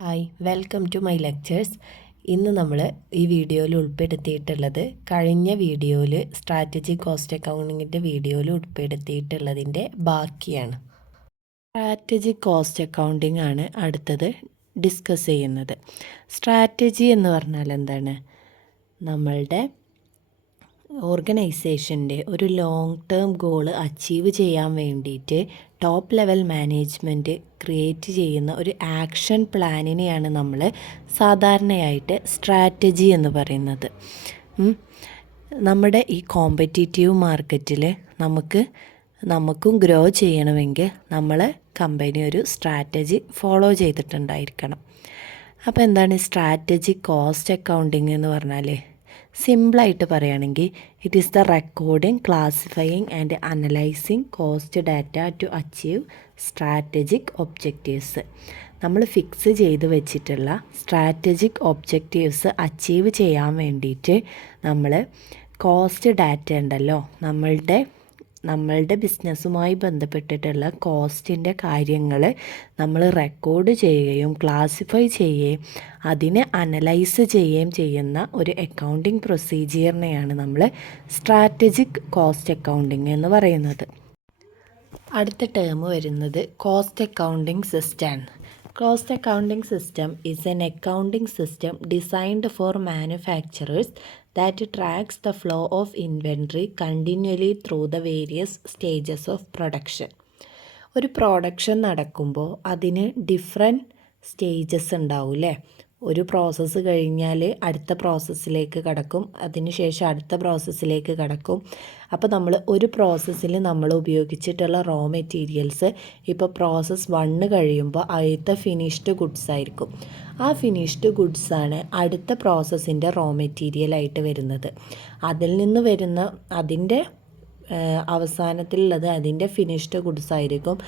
Hi welcome to my lectures. ഇന്ന് നമ്മൾ ഈ വീഡിയോയിൽ ഉൾപ്പെടുത്തിയിട്ടുള്ളത് കഴിഞ്ഞ വീഡിയോയിൽ സ്ട്രാറ്റജിക് കോസ്റ്റ് അക്കൗണ്ടിങ്ങിൻ്റെ വീഡിയോയിൽ ഉൾപ്പെടുത്തിയിട്ടുള്ളതിൻ്റെ ബാക്കിയാണ്. സ്ട്രാറ്റജിക് കോസ്റ്റ് അക്കൗണ്ടിങ് ആണ് അടുത്തത് ഡിസ്കസ് ചെയ്യുന്നത്. സ്ട്രാറ്റജി എന്ന് പറഞ്ഞാൽ എന്താണ്? നമ്മളുടെ ഓർഗനൈസേഷൻ്റെ ഒരു ലോങ് ടേം ഗോള് അച്ചീവ് ചെയ്യാൻ വേണ്ടിയിട്ട് ടോപ്പ് ലെവൽ മാനേജ്മെൻറ്റ് ക്രിയേറ്റ് ചെയ്യുന്ന ഒരു ആക്ഷൻ പ്ലാനിനെയാണ് നമ്മൾ സാധാരണയായിട്ട് സ്ട്രാറ്റജി എന്ന് പറയുന്നത്. നമ്മുടെ ഈ കോമ്പറ്റീറ്റീവ് മാർക്കറ്റിൽ നമുക്കും ഗ്രോ ചെയ്യണമെങ്കിൽ നമ്മൾ കമ്പനി ഒരു സ്ട്രാറ്റജി ഫോളോ ചെയ്തിട്ടുണ്ടായിരിക്കണം. അപ്പോൾ എന്താണ് സ്ട്രാറ്റജിക് കോസ്റ്റ് അക്കൗണ്ടിങ് എന്ന് പറഞ്ഞാൽ? സിമ്പിളായിട്ട് പറയുകയാണെങ്കിൽ it is the recording, classifying and analysing cost data to achieve strategic objectives. നമ്മൾ ഫിക്സ് ചെയ്ത് വെച്ചിട്ടുള്ള സ്ട്രാറ്റജിക് ഒബ്ജക്റ്റീവ്സ് അച്ചീവ് ചെയ്യാൻ വേണ്ടിയിട്ട് നമ്മൾ കോസ്റ്റ് ഡാറ്റ ഉണ്ടല്ലോ, നമ്മളുടെ ബിസിനസ്സുമായി ബന്ധപ്പെട്ടിട്ടുള്ള കോസ്റ്റിൻ്റെ കാര്യങ്ങൾ നമ്മൾ റെക്കോർഡ് ചെയ്യുകയും ക്ലാസിഫൈ ചെയ്യുകയും അതിനെ അനലൈസ് ചെയ്യുകയും ചെയ്യുന്ന ഒരു അക്കൗണ്ടിങ് പ്രൊസീജിയറിനെയാണ് നമ്മൾ സ്ട്രാറ്റജിക് കോസ്റ്റ് അക്കൗണ്ടിങ് എന്ന് പറയുന്നത്. അടുത്ത ടേം വരുന്നത് cost accounting system. Cost accounting system is an accounting system designed for manufacturers that tracks the flow of inventory continually through the various stages of production. ഒരു production നടക്കുമ്പോൾ അതിന് different stages ഉണ്ടാവും അല്ലേ? ഒരു പ്രോസസ്സ് കഴിഞ്ഞാൽ അടുത്ത പ്രോസസ്സിലേക്ക് കടക്കും, അതിനുശേഷം അടുത്ത പ്രോസസ്സിലേക്ക് കടക്കും. അപ്പോൾ നമ്മൾ ഒരു പ്രോസസ്സിൽ നമ്മൾ ഉപയോഗിച്ചിട്ടുള്ള റോ മെറ്റീരിയൽസ് ഇപ്പോൾ പ്രോസസ്സ് 1 കഴിയുമ്പോൾ ആദ്യത്തെ ഫിനിഷ്ഡ് ഗുഡ്സ് ആയിരിക്കും. ആ ഫിനിഷ്ഡ് ഗുഡ്സാണ് അടുത്ത പ്രോസസ്സിൻ്റെ റോ മെറ്റീരിയലായിട്ട് വരുന്നത്. അതിൽ നിന്ന് വരുന്ന അതിൻ്റെ അവസാനത്തിലുള്ളത് അതിൻ്റെ ഫിനിഷ്ഡ് ഗുഡ്സ് ആയിരിക്കും.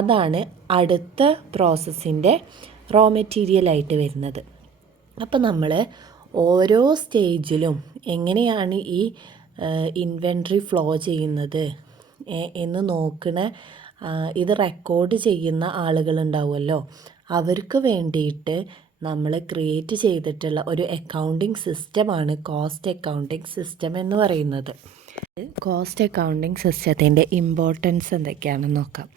അതാണ് അടുത്ത പ്രോസസ്സിൻ്റെ റോ മെറ്റീരിയലായിട്ട് വരുന്നത്. അപ്പോൾ നമ്മൾ ഓരോ സ്റ്റേജിലും എങ്ങനെയാണ് ഈ ഇൻവെൻട്രി ഫ്ലോ ചെയ്യുന്നത് എന്ന് നോക്കണ ഇത് റെക്കോർഡ് ചെയ്യുന്ന ആളുകളുണ്ടാവുമല്ലോ, അവർക്ക് വേണ്ടിയിട്ട് നമ്മൾ ക്രിയേറ്റ് ചെയ്തിട്ടുള്ള ഒരു അക്കൗണ്ടിങ് സിസ്റ്റമാണ് കോസ്റ്റ് അക്കൗണ്ടിങ് സിസ്റ്റം എന്ന് പറയുന്നത്. കോസ്റ്റ് അക്കൗണ്ടിങ് സിസ്റ്റത്തിൻ്റെ ഇമ്പോർട്ടൻസ് എന്തൊക്കെയാണെന്ന് നോക്കാം.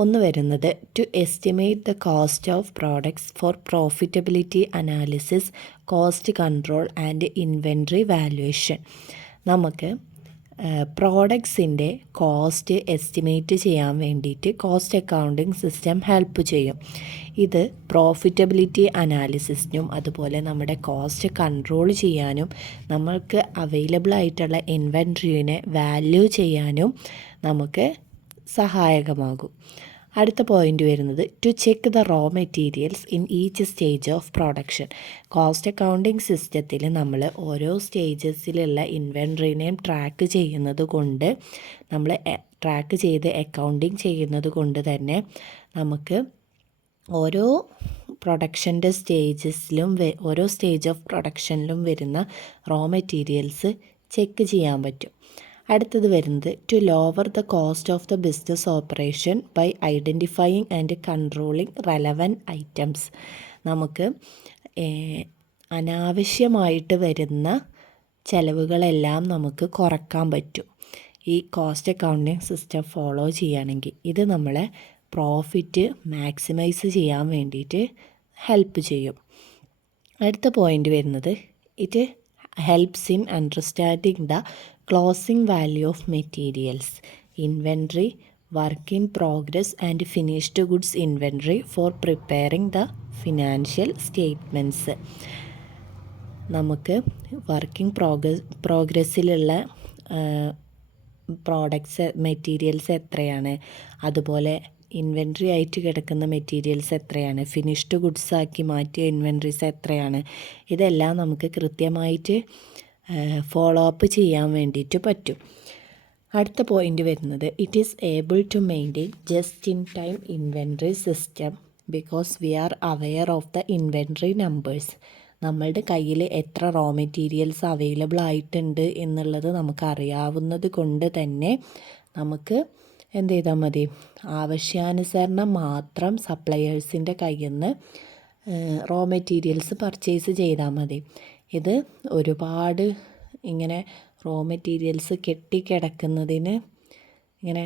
ഒന്ന് വരുന്നത് to estimate the cost of products for profitability analysis, cost control and inventory valuation. നമുക്ക് പ്രോഡക്ട്സിൻ്റെ കോസ്റ്റ് എസ്റ്റിമേറ്റ് ചെയ്യാൻ വേണ്ടിയിട്ട് കോസ്റ്റ് അക്കൗണ്ടിങ് സിസ്റ്റം ഹെൽപ്പ് ചെയ്യും. ഇത് പ്രോഫിറ്റബിലിറ്റി അനാലിസിസിനും അതുപോലെ നമ്മുടെ കോസ്റ്റ് കൺട്രോൾ ചെയ്യാനും നമ്മൾക്ക് അവൈലബിൾ ആയിട്ടുള്ള ഇൻവെൻട്രിനെ വാല്യൂ ചെയ്യാനും നമുക്ക് സഹായകമാകും. അടുത്ത പോയിൻ്റ് വരുന്നത് to check the raw materials in each stage of production. Cost accounting സിസ്റ്റത്തിൽ നമ്മൾ ഓരോ സ്റ്റേജസിലുള്ള ഇൻവെൻട്രീനെയും ട്രാക്ക് ചെയ്യുന്നത് കൊണ്ട് ട്രാക്ക് ചെയ്ത് അക്കൗണ്ടിങ് ചെയ്യുന്നത് കൊണ്ട് തന്നെ നമുക്ക് ഓരോ പ്രൊഡക്ഷൻ്റെ സ്റ്റേജസിലും ഓരോ സ്റ്റേജ് ഓഫ് പ്രൊഡക്ഷനിലും വരുന്ന റോ മെറ്റീരിയൽസ് ചെക്ക് ചെയ്യാൻ പറ്റും. അടുത്തത് വരുന്നത് to lower the cost of the business operation by identifying and controlling relevant items. നമുക്ക് അനാവശ്യമായിട്ട് വരുന്ന ചിലവുകളെല്ലാം നമുക്ക് കുറക്കാൻ പറ്റും ഈ കോസ്റ്റ് അക്കൗണ്ടിങ് സിസ്റ്റം ഫോളോ ചെയ്യുകയാണെങ്കിൽ. ഇത് നമ്മളെ പ്രോഫിറ്റ് മാക്സിമൈസ് ചെയ്യാൻ വേണ്ടിയിട്ട് ഹെൽപ്പ് ചെയ്യും. അടുത്ത പോയിൻ്റ് വരുന്നത് it helps in understanding the closing value of materials, inventory, work in progress and finished goods inventory four preparing the financial statements. നമുക്ക് വർക്കിംഗ് പ്രോഗ്രസ്സിലുള്ള പ്രോഡക്ട്സ് മെറ്റീരിയൽസ് എത്രയാണ്, അതുപോലെ ഇൻവെൻട്രി ആയിട്ട് കിടക്കുന്ന മെറ്റീരിയൽസ് എത്രയാണ്, ഫിനിഷ്ഡ് ഗുഡ്സ് ആക്കി മാറ്റിയ ഇൻവെൻട്രീസ് എത്രയാണ്, ഇതെല്ലാം നമുക്ക് കൃത്യമായിട്ട് ഫോളോ അപ്പ് ചെയ്യാൻ വേണ്ടിയിട്ട് പറ്റും. അടുത്ത പോയിൻ്റ് വരുന്നത് it is able to maintain just in time inventory system because we are aware of the inventory numbers. നമ്മളുടെ കയ്യിൽ എത്ര റോ മെറ്റീരിയൽസ് അവൈലബിൾ ആയിട്ടുണ്ട് എന്നുള്ളത് നമുക്കറിയാവുന്നത് കൊണ്ട് തന്നെ നമുക്ക് എന്ത് ചെയ്താൽ മതി, ആവശ്യാനുസരണം മാത്രം സപ്ലയേഴ്സിൻ്റെ കയ്യിൽ നിന്ന് റോ മെറ്റീരിയൽസ് പർച്ചേസ് ചെയ്താൽ മതി. ഇത് ഒരുപാട് ഇങ്ങനെ റോ മെറ്റീരിയൽസ് കെട്ടിക്കിടക്കുന്നതിന് ഇങ്ങനെ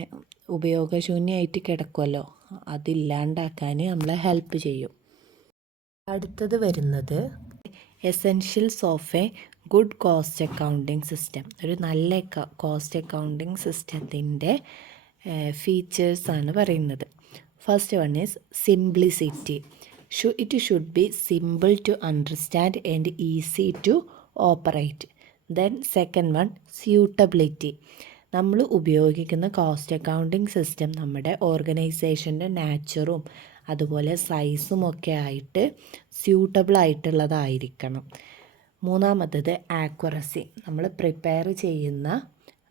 ഉപയോഗശൂന്യമായിട്ട് കിടക്കുമല്ലോ, അതില്ലാണ്ടാക്കാൻ നമ്മളെ ഹെൽപ്പ് ചെയ്യും. അടുത്തത് വരുന്നത് essentials of a good cost accounting system. ഒരു നല്ല കോസ്റ്റ് അക്കൗണ്ടിങ് സിസ്റ്റത്തിൻ്റെ ഫീച്ചേഴ്സാണ് പറയുന്നത്. First one is simplicity. It should be simple to understand and easy to operate. Then second one suitability. നമ്മൾ ഉപയോഗിക്കുന്ന കോസ്റ്റ് അക്കൗണ്ടിങ് സിസ്റ്റം നമ്മുടെ ഓർഗനൈസേഷൻ്റെ നാച്ചറും അതുപോലെ സൈസും ഒക്കെ ആയിട്ട് സ്യൂട്ടബിൾ ആയിട്ടുള്ളതായിരിക്കണം. മൂന്നാമത്തത് ആക്യുറസി. നമ്മൾ പ്രിപ്പയർ ചെയ്യുന്ന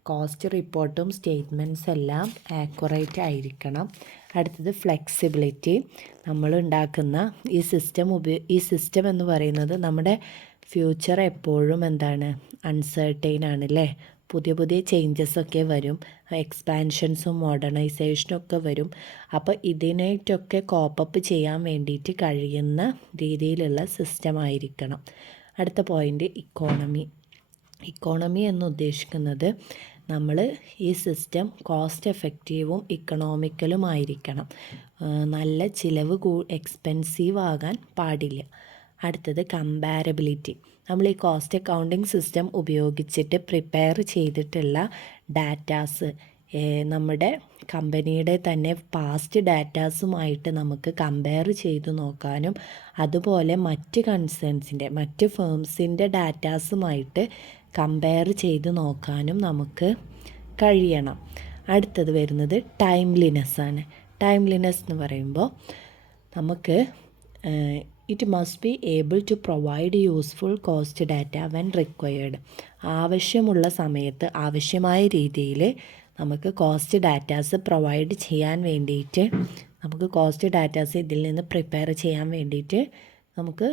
കോസ്റ്റ് റിപ്പോർട്ടും സ്റ്റേറ്റ്മെൻറ്റ്സ് എല്ലാം ആക്യുറേറ്റ് ആയിരിക്കണം. അടുത്തത് ഫ്ലെക്സിബിലിറ്റി. നമ്മൾ ഉണ്ടാക്കുന്ന ഈ സിസ്റ്റം എന്ന് പറയുന്നത് നമ്മുടെ ഫ്യൂച്ചർ എപ്പോഴും അൺസർട്ടൈൻ ആണല്ലേ. പുതിയ പുതിയ ചേഞ്ചസൊക്കെ വരും, എക്സ്പാൻഷൻസും മോഡേണൈസേഷനും ഒക്കെ വരും. അപ്പോൾ ഇതിനായിട്ടൊക്കെ കോപ്പപ്പ് ചെയ്യാൻ വേണ്ടിയിട്ട് കഴിയുന്ന രീതിയിലുള്ള സിസ്റ്റം ആയിരിക്കണം. അടുത്ത പോയിൻ്റ് ഇക്കോണമി എന്ന് ഉദ്ദേശിക്കുന്നത് നമ്മൾ ഈ സിസ്റ്റം കോസ്റ്റ് എഫക്റ്റീവും ഇക്കണോമിക്കലും ആയിരിക്കണം. നല്ല ചിലവ് എക്സ്പെൻസീവ് ആകാൻ പാടില്ല. അടുത്തത് കമ്പാരബിലിറ്റി. നമ്മൾ ഈ കോസ്റ്റ് അക്കൗണ്ടിങ് സിസ്റ്റം ഉപയോഗിച്ചിട്ട് പ്രിപ്പയർ ചെയ്തിട്ടുള്ള ഡാറ്റാസ് നമ്മുടെ കമ്പനിയുടെ തന്നെ പാസ്റ്റ് ഡാറ്റാസുമായിട്ട് നമുക്ക് കമ്പയർ ചെയ്ത് നോക്കാനും അതുപോലെ മറ്റ് ഫേംസിൻ്റെ ഡാറ്റാസുമായിട്ട് കമ്പയർ ചെയ്ത് നോക്കാനും നമുക്ക് കഴിയണം. അടുത്തത് വരുന്നത് ടൈംലിനെസ്സാണ്. ടൈംലിനെസ് എന്ന് പറയുമ്പോൾ നമുക്ക് it must be able to provide useful cost data when required. ആവശ്യമുള്ള സമയത്ത് ആവശ്യമായ രീതിയിൽ നമുക്ക് കോസ്റ്റ് ഡാറ്റാസ് പ്രൊവൈഡ് ചെയ്യാൻ വേണ്ടിയിട്ട് ഇതിൽ നിന്ന് പ്രിപ്പയർ ചെയ്യാൻ വേണ്ടിയിട്ട് നമുക്ക്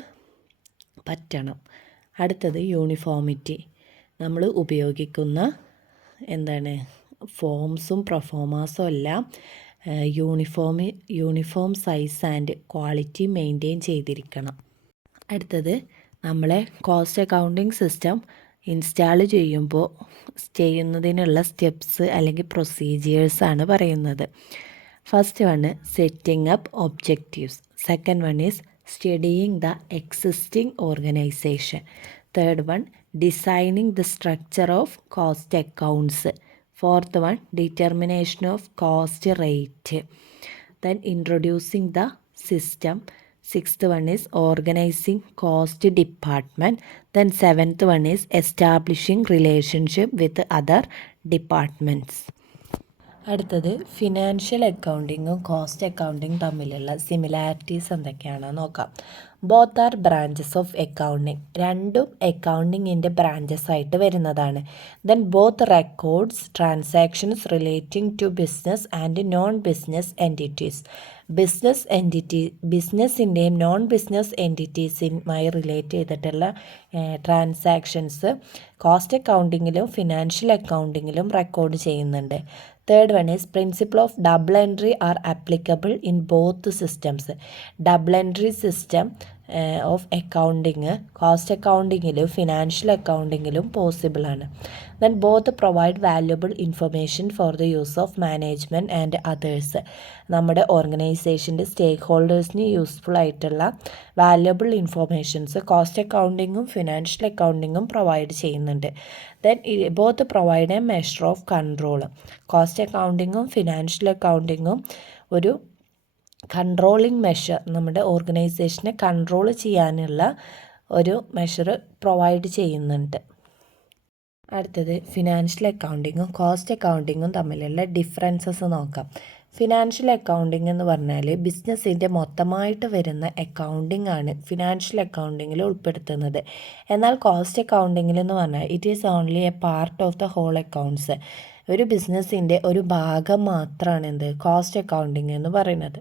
പറ്റണം. അടുത്തത് യൂണിഫോമിറ്റി. നമ്മൾ ഉപയോഗിക്കുന്ന ഫോംസും പ്രൊഫോമാസും എല്ലാം uniform size and quality maintain ചെയ്തിരിക്കണം. അടുത്തത് നമ്മളെ കോസ്റ്റ് അക്കൗണ്ടിങ് സിസ്റ്റം ഇൻസ്റ്റാൾ ചെയ്യുന്നതിനുള്ള സ്റ്റെപ്സ് അല്ലെങ്കിൽ പ്രൊസീജിയേഴ്സാണ് പറയുന്നത്. First one setting up objectives. Second one is studying the existing organisation. Third one designing the structure of cost accounts. Fourth one, determination of cost rate. Then introducing the system. Sixth one is organizing cost department. Then seventh one is establishing relationship with other departments. അടുത്തത് financial അക്കൗണ്ടിങ്ങും cost അക്കൗണ്ടിങ്ങും തമ്മിലുള്ള similarities എന്തൊക്കെയാണെന്ന് നോക്കാം. Both are branches of accounting. രണ്ടും അക്കൗണ്ടിങ്ങിൻ്റെ branches ആയിട്ട് വരുന്നതാണ്. Then both records transactions relating to business and non business entities. ബിസിനസ്സിൻ്റെയും നോൺ ബിസിനസ് എൻറ്റിറ്റീസുമായി റിലേറ്റ് ചെയ്തിട്ടുള്ള ട്രാൻസാക്ഷൻസ് കോസ്റ്റ് അക്കൗണ്ടിങ്ങിലും ഫിനാൻഷ്യൽ അക്കൗണ്ടിങ്ങിലും റെക്കോർഡ് ചെയ്യുന്നുണ്ട്. Third one is principle of double entry are applicable in both systems. Double entry system of accounting cost അക്കൗണ്ടിങ്ങിലും financial അക്കൗണ്ടിങ്ങിലും പോസിബിളാണ്. Then both provide valuable information for the use of management and others. നമ്മുടെ ഓർഗനൈസേഷൻ്റെ സ്റ്റേക്ക് ഹോൾഡേഴ്സിന് useful ആയിട്ടുള്ള valuable informations cost അക്കൗണ്ടിങ്ങും financial അക്കൗണ്ടിങ്ങും പ്രൊവൈഡ് ചെയ്യുന്നുണ്ട്. Then both provide a measure of control. Cost അക്കൗണ്ടിങ്ങും ഫിനാൻഷ്യൽ അക്കൗണ്ടിങ്ങും ഒരു കൺട്രോളിങ് മെഷർ, നമ്മുടെ ഓർഗനൈസേഷനെ കൺട്രോൾ ചെയ്യാനുള്ള ഒരു മെഷർ പ്രൊവൈഡ് ചെയ്യുന്നുണ്ട്. അടുത്തത് ഫിനാൻഷ്യൽ അക്കൗണ്ടിങ്ങും കോസ്റ്റ് അക്കൗണ്ടിങ്ങും തമ്മിലുള്ള ഡിഫറൻസസ് നോക്കാം. ഫിനാൻഷ്യൽ അക്കൗണ്ടിങ് എന്ന് പറഞ്ഞാൽ ബിസിനസ്സിൻ്റെ മൊത്തമായിട്ട് വരുന്ന അക്കൗണ്ടിങ് ആണ് ഫിനാൻഷ്യൽ അക്കൗണ്ടിങ്ങിൽ ഉൾപ്പെടുത്തുന്നത്. എന്നാൽ കോസ്റ്റ് അക്കൗണ്ടിങ്ങിൽ എന്ന് പറഞ്ഞാൽ it is only a part of the whole accounts. ഒരു ബിസിനസ്സിൻ്റെ ഒരു ഭാഗം മാത്രമാണ് കോസ്റ്റ് അക്കൗണ്ടിങ് എന്ന് പറയുന്നത്.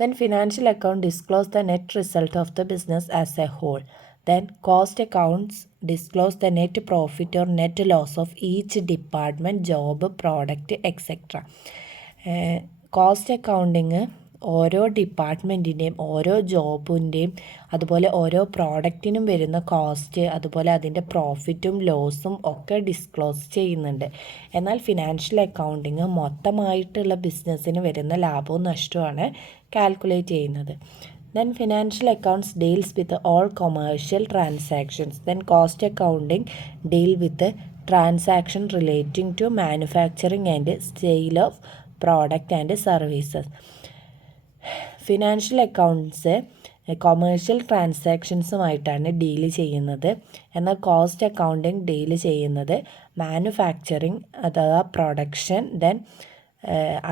Then financial account disclose the net result of the business as a whole. Then cost accounts disclose the net profit or net loss of each department, job, product, etc. Cost accounting ഓരോ ഡിപ്പാർട്ട്മെൻറ്റിൻ്റെയും ഓരോ ജോബിൻ്റെയും അതുപോലെ ഓരോ പ്രോഡക്റ്റിനും വരുന്ന cost, അതുപോലെ അതിൻ്റെ പ്രോഫിറ്റും ലോസും ഒക്കെ disclose ചെയ്യുന്നുണ്ട്. എന്നാൽ ഫിനാൻഷ്യൽ അക്കൗണ്ടിങ് മൊത്തമായിട്ടുള്ള ബിസിനസ്സിന് വരുന്ന ലാഭവും നഷ്ടവുമാണ് കാൽക്കുലേറ്റ് ചെയ്യുന്നത്. Then financial accounts deals with all commercial transactions. Then cost accounting deal with the transaction relating to manufacturing and sale of product and services. Financial accounts commercial ട്രാൻസാക്ഷൻസുമായിട്ടാണ് deal ചെയ്യുന്നത്. എന്നാൽ cost accounting deal ചെയ്യുന്നത് manufacturing അഥവാ production, then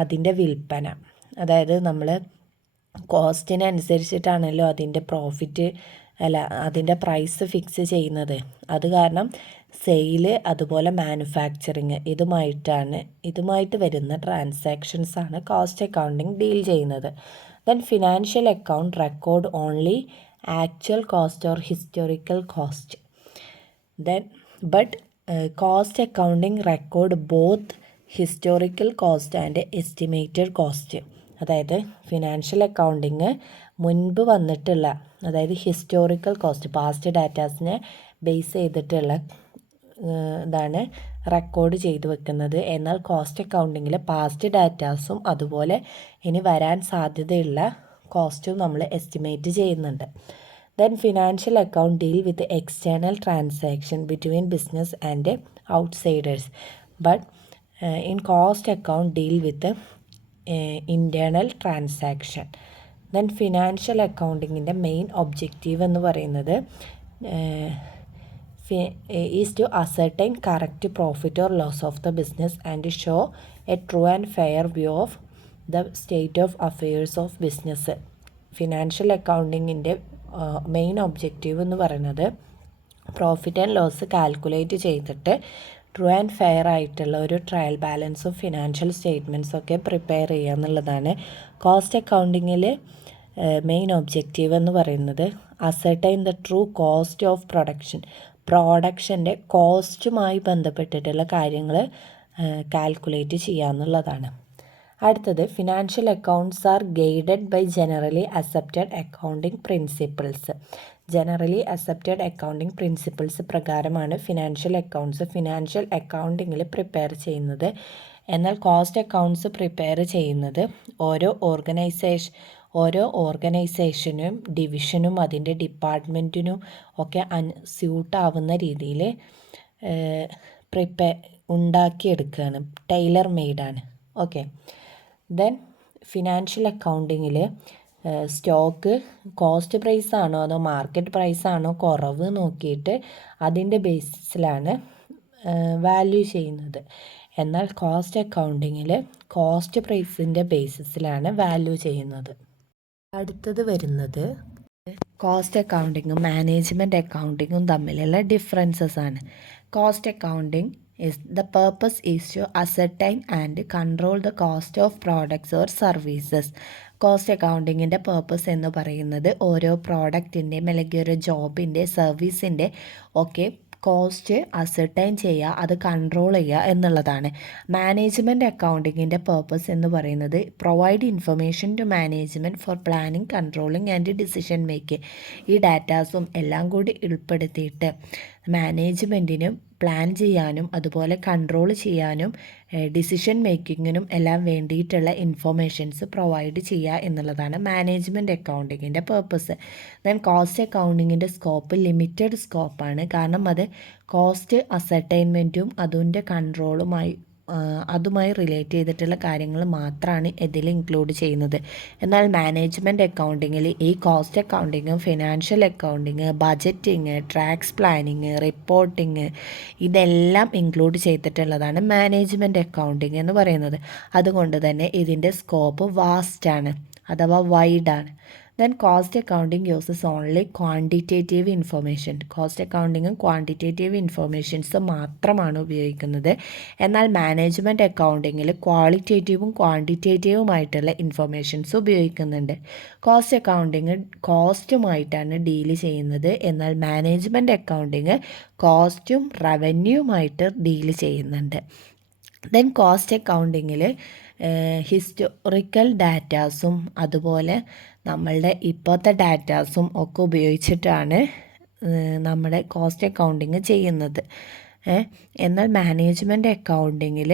അതിൻ്റെ വിൽപ്പന. അതായത് നമ്മൾ കോസ്റ്റിനനുസരിച്ചിട്ടാണല്ലോ അതിൻ്റെ പ്രോഫിറ്റ് അതിൻ്റെ പ്രൈസ് ഫിക്സ് ചെയ്യുന്നത്. അത് കാരണം സെയില് അതുപോലെ മാനുഫാക്ചറിങ് ഇതുമായിട്ട് വരുന്ന ട്രാൻസാക്ഷൻസാണ് കോസ്റ്റ് അക്കൗണ്ടിങ് ഡീൽ ചെയ്യുന്നത്. Then financial account record only actual cost or historical cost. Then cost accounting record both historical cost and estimated cost. അതായത് ഫിനാൻഷ്യൽ അക്കൗണ്ടിങ് മുൻപ് വന്നിട്ടുള്ള, അതായത് ഹിസ്റ്റോറിക്കൽ കോസ്റ്റ് പാസ്റ്റ് ഡാറ്റാസിനെ ബേസ് ചെയ്തിട്ടുള്ള ഇതാണ് റെക്കോർഡ് ചെയ്തു വെക്കുന്നത്. എന്നാൽ കോസ്റ്റ് അക്കൗണ്ടിങ്ങിൽ പാസ്റ്റ് ഡാറ്റാസും അതുപോലെ ഇനി വരാൻ സാധ്യതയുള്ള കോസ്റ്റും നമ്മൾ എസ്റ്റിമേറ്റ് ചെയ്യുന്നുണ്ട്. Then financial account deal with external transaction between business and outsiders. But in cost account deal with internal transaction. Then financial അക്കൗണ്ടിങ്ങിൻ്റെ മെയിൻ ഒബ്ജക്റ്റീവ് എന്ന് പറയുന്നത് is to ascertain correct profit or loss of the business and show a true and fair view of the state of affairs of business. Financial അക്കൗണ്ടിങ്ങിൻ്റെ main objective എന്ന് പറയുന്നത് profit and loss calculate ചെയ്തിട്ട് true and fair ആയിട്ടുള്ള ഒരു trial ബാലൻസും financial സ്റ്റേറ്റ്മെൻറ്റ്സും ഒക്കെ prepare ചെയ്യുക എന്നുള്ളതാണ്. കോസ്റ്റ് അക്കൗണ്ടിങ്ങിൽ മെയിൻ ഒബ്ജക്റ്റീവ് എന്ന് പറയുന്നത് ascertain the true cost of പ്രൊഡക്ഷൻ്റെ കോസ്റ്റുമായി ബന്ധപ്പെട്ടിട്ടുള്ള കാര്യങ്ങൾ കാൽക്കുലേറ്റ് ചെയ്യുക എന്നുള്ളതാണ്. അടുത്തത് financial accounts are guided by generally accepted accounting principles. Generally accepted accounting principles പ്രകാരമാണ് ഫിനാൻഷ്യൽ അക്കൗണ്ടിങ്ങിൽ പ്രിപ്പയർ ചെയ്യുന്നത്. എന്നാൽ കോസ്റ്റ് അക്കൗണ്ട്സ് പ്രിപ്പയർ ചെയ്യുന്നത് ഓരോ ഓർഗനൈസേഷനും ഡിവിഷനും അതിൻ്റെ ഡിപ്പാർട്ട്മെൻറ്റിനും ഒക്കെ സ്യൂട്ടാവുന്ന രീതിയിൽ ഉണ്ടാക്കിയെടുക്കുകയാണ്, ടൈലർ മെയ്ഡാണ്. ഓക്കെ. ദെൻ ഫിനാൻഷ്യൽ അക്കൗണ്ടിങ്ങിൽ സ്റ്റോക്ക് കോസ്റ്റ് പ്രൈസ് ആണോ അതോ മാർക്കറ്റ് പ്രൈസ് ആണോ കുറവ് നോക്കിയിട്ട് അതിൻ്റെ ബേസിസിലാണ് വാല്യൂ ചെയ്യുന്നത്. എന്നാൽ കോസ്റ്റ് അക്കൗണ്ടിങ്ങിൽ കോസ്റ്റ് പ്രൈസിൻ്റെ ബേസിസിലാണ് വാല്യൂ ചെയ്യുന്നത്. അടുത്തത് വരുന്നത് കോസ്റ്റ് അക്കൗണ്ടിങ്ങും മാനേജ്മെൻറ്റ് അക്കൗണ്ടിങ്ങും തമ്മിലുള്ള ഡിഫറൻസസ് ആണ്. Cost accounting the purpose is to ascertain and control the cost of products or services. Cost അക്കൗണ്ടിങ്ങിൻ്റെ പേർപ്പസ് എന്ന് പറയുന്നത് ഓരോ പ്രോഡക്റ്റിൻ്റെയും അല്ലെങ്കിൽ ഒരു ജോബിൻ്റെ സർവീസിൻ്റെ ഒക്കെ കോസ്റ്റ് അസർട്ടൈൻ ചെയ്യുക, അത് കൺട്രോൾ ചെയ്യുക എന്നുള്ളതാണ്. മാനേജ്മെൻറ്റ് അക്കൗണ്ടിങ്ങിൻ്റെ പേർപ്പസ് എന്ന് പറയുന്നത് provide information to management for planning, controlling and decision making. ഈ ഡാറ്റാസും എല്ലാം കൂടി ഉൾപ്പെടുത്തിയിട്ട് മാനേജ്മെൻറ്റിനും പ്ലാൻ ചെയ്യാനും അതുപോലെ കൺട്രോൾ ചെയ്യാനും ഡിസിഷൻ മേക്കിങ്ങിനും എല്ലാം വേണ്ടിയിട്ടുള്ള ഇൻഫർമേഷൻസ് പ്രൊവൈഡ് ചെയ്യുക എന്നുള്ളതാണ് മാനേജ്മെൻറ്റ് അക്കൗണ്ടിങ്ങിൻ്റെ പേർപ്പസ്. ദെൻ കോസ്റ്റ് അക്കൗണ്ടിങ്ങിൻ്റെ സ്കോപ്പ് ലിമിറ്റഡ് സ്കോപ്പാണ്. കാരണം അത് കോസ്റ്റ് അസർട്ടൈൻമെൻറ്റും അതിൻ്റെ കൺട്രോളുമായി അതുമായി റിലേറ്റ് ചെയ്തിട്ടുള്ള കാര്യങ്ങൾ മാത്രമാണ് ഇതിൽ ഇൻക്ലൂഡ് ചെയ്യുന്നത്. എന്നാൽ മാനേജ്മെൻറ്റ് അക്കൗണ്ടിങ്ങിൽ ഈ കോസ്റ്റ് അക്കൗണ്ടിങ്ങും financial accounting, budgeting, tax planning, reporting ഇതെല്ലാം ഇൻക്ലൂഡ് ചെയ്തിട്ടുള്ളതാണ് മാനേജ്മെൻറ്റ് അക്കൗണ്ടിങ് എന്ന് പറയുന്നത്. അതുകൊണ്ട് തന്നെ ഇതിൻ്റെ സ്കോപ്പ് വാസ്റ്റാണ് അഥവാ വൈഡാണ്. Then cost accounting uses only quantitative information. Cost അക്കൗണ്ടിങ്ങും ക്വാണ്ടിറ്റേറ്റീവ് ഇൻഫർമേഷൻസ് മാത്രമാണ് ഉപയോഗിക്കുന്നത്. എന്നാൽ മാനേജ്മെൻറ്റ് അക്കൗണ്ടിങ്ങിൽ ക്വാളിറ്റേറ്റീവും ക്വാണ്ടിറ്റേറ്റീവുമായിട്ടുള്ള ഇൻഫർമേഷൻസ് ഉപയോഗിക്കുന്നുണ്ട്. കോസ്റ്റ് അക്കൗണ്ടിങ് കോസ്റ്റുമായിട്ടാണ് ഡീല് ചെയ്യുന്നത്. എന്നാൽ മാനേജ്മെൻറ്റ് അക്കൗണ്ടിങ് കോസ്റ്റും റവന്യൂമായിട്ട് ഡീല് ചെയ്യുന്നുണ്ട്. ദെൻ കോസ്റ്റ് അക്കൗണ്ടിങ്ങിൽ ഹിസ്റ്റോറിക്കൽ ഡാറ്റാസും അതുപോലെ നമ്മളുടെ ഇപ്പോഴത്തെ ഡാറ്റാസും ഒക്കെ ഉപയോഗിച്ചിട്ടാണ് നമ്മുടെ കോസ്റ്റ് അക്കൗണ്ടിങ് ചെയ്യുന്നത്. എന്നാൽ മാനേജ്മെൻറ്റ് അക്കൗണ്ടിങ്ങിൽ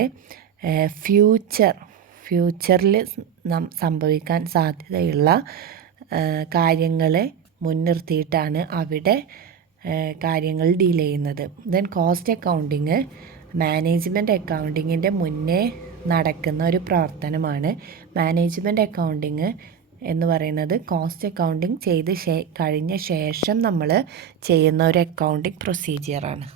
ഫ്യൂച്ചറിൽ സംഭവിക്കാൻ സാധ്യതയുള്ള കാര്യങ്ങളെ മുൻനിർത്തിയിട്ടാണ് അവിടെ കാര്യങ്ങൾ ഡീൽ ചെയ്യുന്നത്. ദെൻ കോസ്റ്റ് അക്കൗണ്ടിങ് മാനേജ്മെൻറ്റ് അക്കൗണ്ടിങ്ങിൻ്റെ മുന്നേ നടക്കുന്ന ഒരു പ്രവർത്തനമാണ്. മാനേജ്മെൻറ്റ് അക്കൗണ്ടിങ് എന്ന് പറയുന്നത് കോസ്റ്റ് അക്കൗണ്ടിങ് ചെയ്ത് കഴിഞ്ഞ ശേഷം നമ്മൾ ചെയ്യുന്ന ഒരു അക്കൗണ്ടിങ് പ്രൊസീജിയറാണ്.